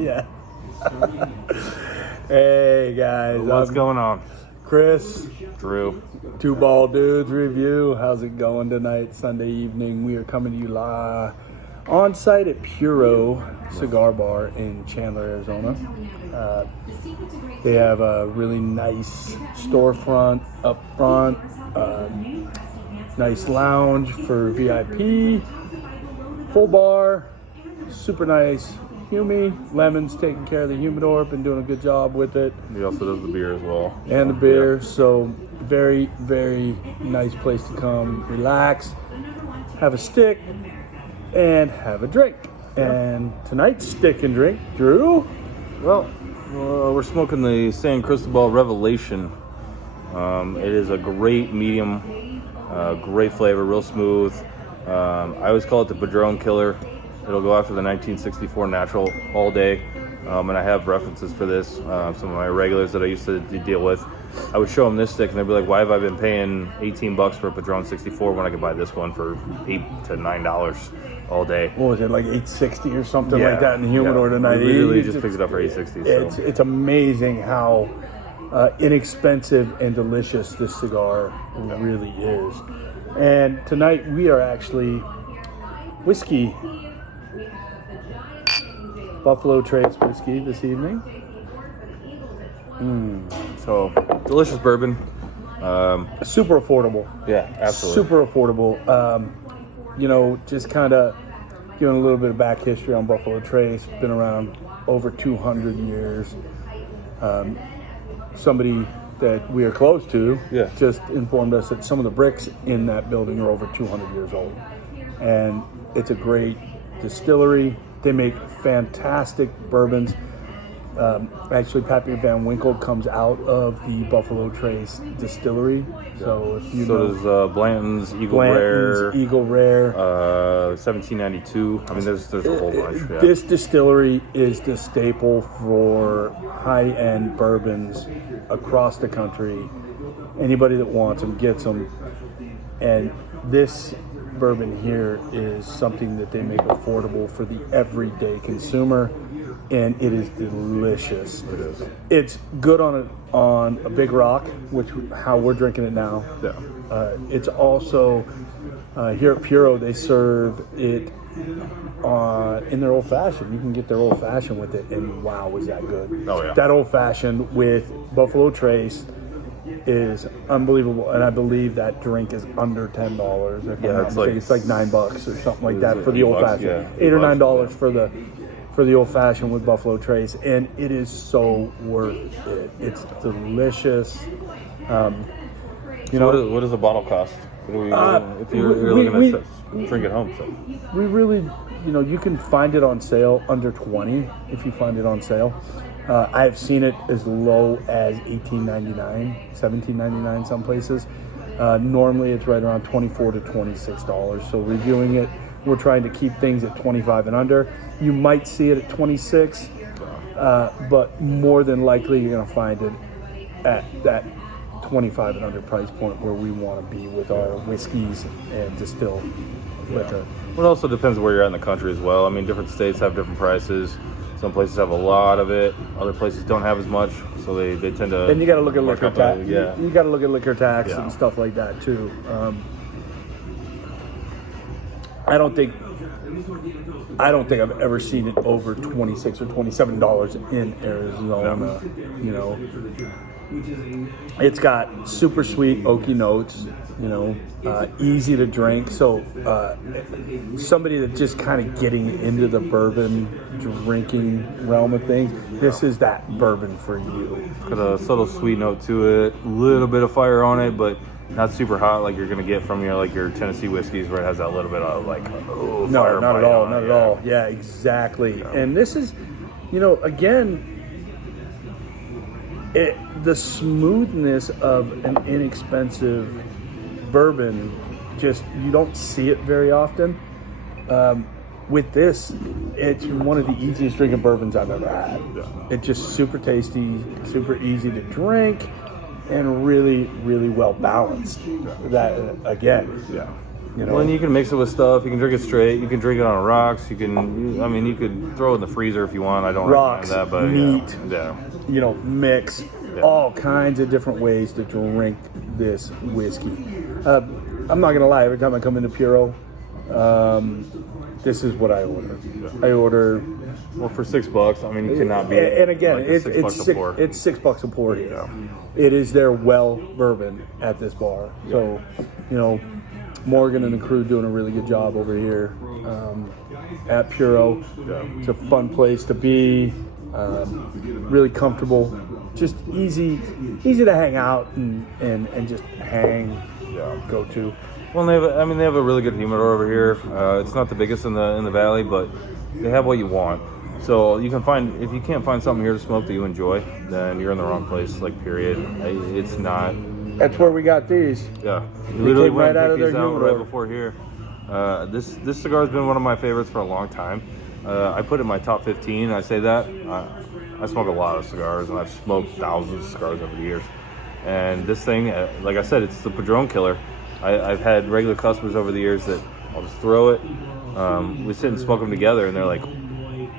Yeah. Hey guys, What's going on? Chris, Drew. Two Bald Dudes Review. How's it going tonight, Sunday evening? We are coming to you live on site at Puro Cigar Bar in Chandler, Arizona. They have a really nice storefront up front, nice lounge for VIP, full bar, super nice. Humi, Lemon's taking care of the humidor, been doing a good job with it. He also does the beer as well. And the beer, so very, very nice place to come, relax, have a stick, and have a drink. And tonight's stick and drink, Drew? Well, we're smoking the San Cristobal Revelation. It is a great medium, great flavor, real smooth. I always call it the Padron Killer. It'll go after the 1964 Natural all day, and I have references for this. Some of my regulars that I used to deal with, I would show them this stick, and they'd be like, "Why have I been paying $18 for a Padron 64 when I could buy this one for $8 to $9 all day?" What was it, like $8.60 or something like that in the humidor tonight? We literally just picked it up for $8.60. So. It's amazing how inexpensive and delicious this cigar really is. And tonight we are actually whiskey. Buffalo Trace whiskey this evening. So delicious bourbon. Super affordable. Yeah, absolutely. Super affordable. Just kind of giving a little bit of back history on Buffalo Trace. Been around over 200 years. Somebody that we are close to just informed us that some of the bricks in that building are over 200 years old. And it's a great distillery. They make fantastic bourbons. Actually, Pappy Van Winkle comes out of the Buffalo Trace distillery. So if you know, does Blanton's Eagle Rare, 1792. I mean, there's a whole bunch. Yeah. This distillery is the staple for high-end bourbons across the country. Anybody that wants them gets them, and this bourbon here is something that they make affordable for the everyday consumer, and it is delicious. It is. It's good on a big rock, which how we're drinking it now. Yeah. It's also here at Puro they serve it in their old fashioned. You can get their old fashioned with it, and wow, was that good? Oh yeah. That old fashioned with Buffalo Trace is unbelievable, and I believe that drink is under $10. It's like $9 or something like that for the old fashioned. Yeah, $8 or $9 for the old fashioned with Buffalo Trace, and it is so worth it. It's delicious. What does a bottle cost? What do we, if you're looking to drink it home? So. We really, you can find it on sale under $20 if you find it on sale. I've seen it as low as $18.99, $17.99 some places. Normally it's right around $24 to $26. So reviewing it, we're trying to keep things at $25 and under. You might see it at $26, but more than likely you're going to find it at that $25 and under price point where we want to be with our whiskeys and distilled liquor. Well, it also depends where you're at in the country as well. I mean, different states have different prices. Some places have a lot of it. Other places don't have as much, so they tend to. And you got to look at liquor tax. Yeah, you got to look at liquor tax and stuff like that too. I don't think I've ever seen it over $26 or $27 in Arizona. It's got super sweet oaky notes. Easy to drink. So somebody that's just kind of getting into the bourbon drinking realm of things, this is that bourbon for you. Got a subtle sweet note to it, a little bit of fire on it, but not super hot like you're gonna get from your Tennessee whiskeys where it has that little bit of fire. No, not at all, not at all. Yeah, exactly. Yeah. And this is, again, the smoothness of an inexpensive bourbon, just you don't see it very often. With this, it's one of the easiest drinking bourbons I've ever had. Yeah. It's just super tasty, super easy to drink, and really, really well balanced. That again, You know, Well, and you can mix it with stuff. You can drink it straight. You can drink it on rocks. You could throw it in the freezer if you want. I don't rocks, recommend that, but neat, yeah. you know, mix, all kinds of different ways to drink this whiskey. I'm not gonna lie. Every time I come into Puro, this is what I order. I order. Well, for $6, I mean, you cannot beat. And again, like it's $6 a pour here. Yeah. It is their well bourbon at this bar. So, you know, Morgan and the crew doing a really good job over here at Puro. Yeah. It's a fun place to be. Really comfortable, just easy to hang out and just hang. Go to. Well, they have a really good humidor over here. It's not the biggest in the valley, but they have what you want. So if you can't find something here to smoke that you enjoy, then you're in the wrong place. Like, period. It's not. That's where we got these. Yeah, you literally came went right out and of picked their these out humidor. right before here. This cigar has been one of my favorites for a long time. I put it in my top 15. I say that. I smoke a lot of cigars, and I've smoked thousands of cigars over the years. And this thing, like I said, it's the Padron killer. I've had regular customers over the years that I'll just throw it. We sit and smoke them together, and they're like,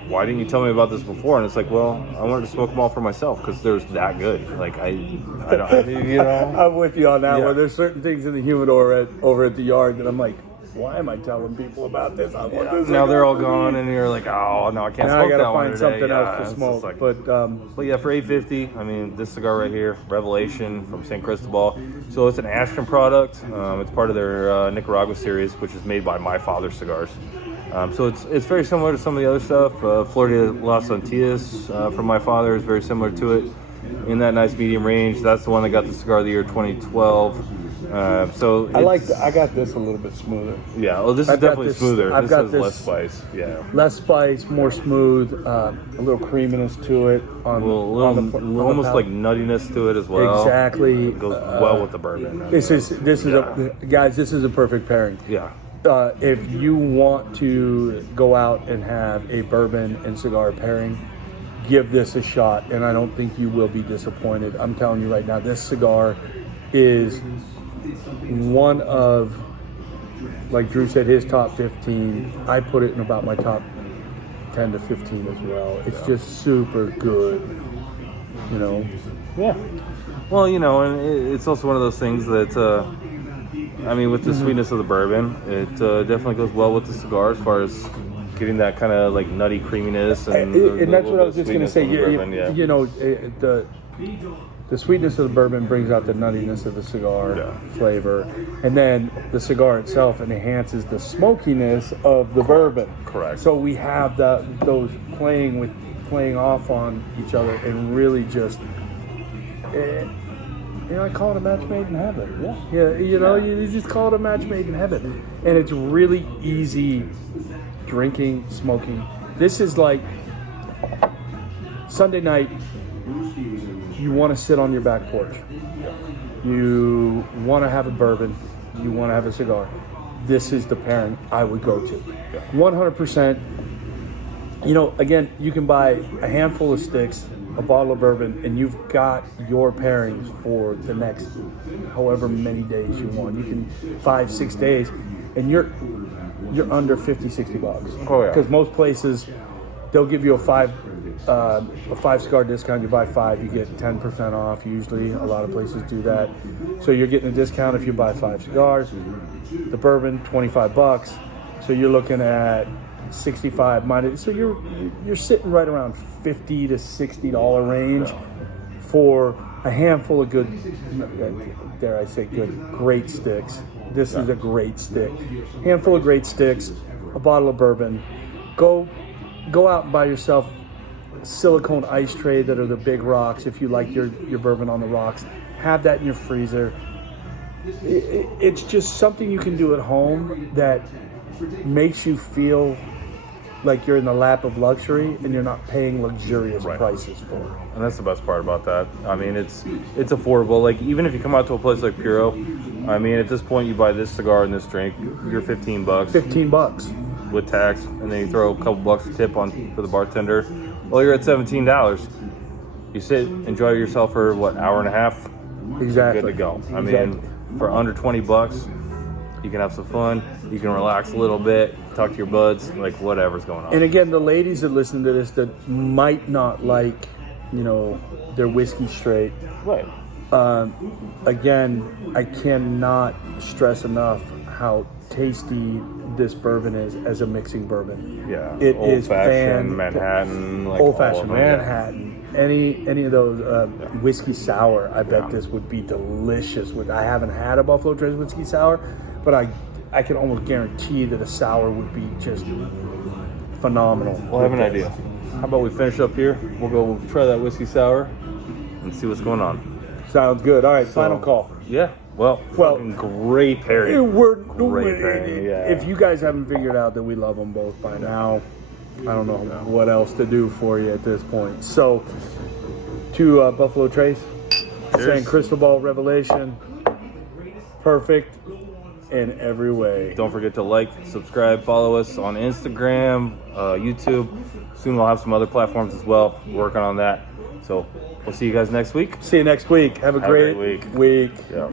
"Why didn't you tell me about this before?" And it's like, well, I wanted to smoke them all for myself because they're that good. Like, I don't, you know. I'm with you on that Yeah. one. There's certain things in the humidor over at the yard that I'm like, why am I telling people about this? I want this. Now they're all gone, and you're like, oh no, I can't Now I smoke gotta that one find today. something Yeah, else to it's smoke. just like- But yeah, for $8.50, I mean, this cigar right here, Revelation from St. Cristobal. So it's an Ashton product. It's part of their Nicaragua series, which is made by My Father Cigars. So it's very similar to some of the other stuff. Florida Las Antillas from My Father is very similar to it. In that nice medium range. That's the one that got the cigar of the year 2012. So I got this a little bit smoother. Yeah, well, this is I've got definitely this- smoother. I've This got has this- less spice. Yeah. Less spice, more smooth, a little creaminess to it. On the Almost palate. like nuttiness to it as well. Exactly. It goes well with the bourbon. This is guys. This is a perfect pairing. Yeah. If you want to go out and have a bourbon and cigar pairing, give this a shot, and I don't think you will be disappointed. I'm telling you right now, this cigar is one of, like Drew said, his top 15. I put it in about my top 10 to 15 as well. It's just super good, you know. Yeah. Well, you know, and it's also one of those things that, I mean, with the sweetness of the bourbon, it definitely goes well with the cigar as far as getting that kind of like nutty creaminess. And that's what I was just going to say. Yeah. You know, the sweetness of the bourbon brings out the nuttiness of the cigar flavor, and then the cigar itself enhances the smokiness of the bourbon. Correct. So we have those playing off on each other, and really just, you know, I call it a match made in heaven. Yeah. You know, you just call it a match made in heaven, and it's really easy drinking, smoking. This is like Sunday night. You want to sit on your back porch. You want to have a bourbon. You want to have a cigar. This is the pairing I would go to. 100%. You know, again, you can buy a handful of sticks, a bottle of bourbon, and you've got your pairings for the next however many days you want. You can 5-6 days, and you're under $50-$60. Oh, yeah. Because most places, they'll give you a five cigar discount. You buy 5, you get 10% off. Usually, a lot of places do that. So you're getting a discount if you buy 5 cigars. The bourbon, $25. So you're looking at 65 minus. So you're sitting right around $50 to $60 range for a handful of good, dare I say, great sticks. This is a great stick. Handful of great sticks, a bottle of bourbon. Go out and buy yourself silicone ice tray that are the big rocks. If you like your bourbon on the rocks, have that in your freezer. It's just something you can do at home that makes you feel like you're in the lap of luxury and you're not paying luxurious prices for it. And that's the best part about that. I mean, it's affordable. Like, even if you come out to a place like Puro, I mean, at this point, you buy this cigar and this drink, you're $15. $15 with tax, and then you throw a couple bucks a tip on for the bartender. Well, you're at $17. You sit, enjoy yourself for what, hour and a half? Exactly. Good to go. I mean, for under $20, You can have some fun. You can relax a little bit. Talk to your buds. Like whatever's going on. And again, the ladies that listen to this that might not like, their whiskey straight. Right. Again, I cannot stress enough how tasty this bourbon is as a mixing bourbon. Yeah. It old is fashioned Manhattan. Like old fashioned all of them, Manhattan. Any of those whiskey sour, I bet this would be delicious. I haven't had a Buffalo Trace whiskey sour, but I can almost guarantee that a sour would be just phenomenal. We'll have an idea. How about we finish up here? We'll try that whiskey sour and see what's going on. Sounds good. All right, final call. Yeah. Well, fucking great pairing. Great pairing. Yeah. If you guys haven't figured out that we love them both by now, I don't know what else to do for you at this point. So, to Buffalo Trace, saying Cristobal Revelation, perfect in every way. Don't forget to like, subscribe, follow us on Instagram, YouTube. Soon we'll have some other platforms as well. Working on that. So we'll see you guys next week. See you next week. Have a great week. week. Yeah.